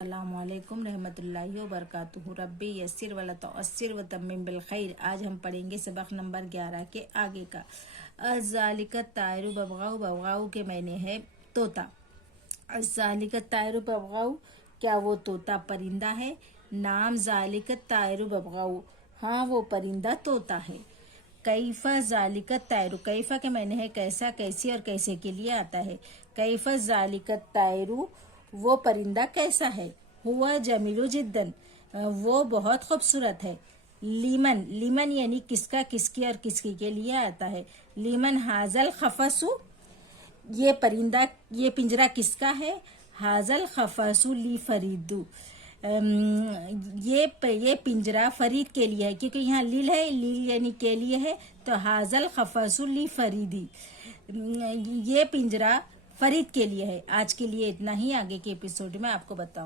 अस्सलामुअलैकुम रहमतुल्लाहि व बरकातुहू। रब्बी यस्सिर वला तुअस्सिर व तम्मिम बिल खैर। आज हम पढ़ेंगे सबक नंबर 11 के आगे का। अज़ालिकत तायरु बबगाऊ, बबगाऊ के मैंने है तोता। अज़ालिकत तायरु बबगाऊ, क्या वो तोता परिंदा है? नाम ज़ालिकत तायरु बबगाऊ, हाँ वो परिंदा तोता है। कैफ़ा ज़ालिकत तायरु, कैफ़ा के मैंने है कैसा, कैसी और कैसे के लिए आता है। कैफ़ा ज़ालिकत तायरु, वो परिंदा कैसा है। हुआ जमीलु जिद्दन, वो बहुत खूबसूरत है। लीमन, लीमन यानी किसका, किसकी और किसकी के लिए आता है। लीमन हाजल खफसु, ये परिंदा, ये पिंजरा किसका है। हाजल खफसु ली फरीदू, ये पिंजरा फरीद के लिए है, क्योंकि यहाँ लील है, लील यानी के लिए है, तो हाजल खफसु ली फरीदी, ये पिंजरा फरीद के लिए है। आज के लिए इतना ही, आगे के एपिसोड में आपको बताऊं।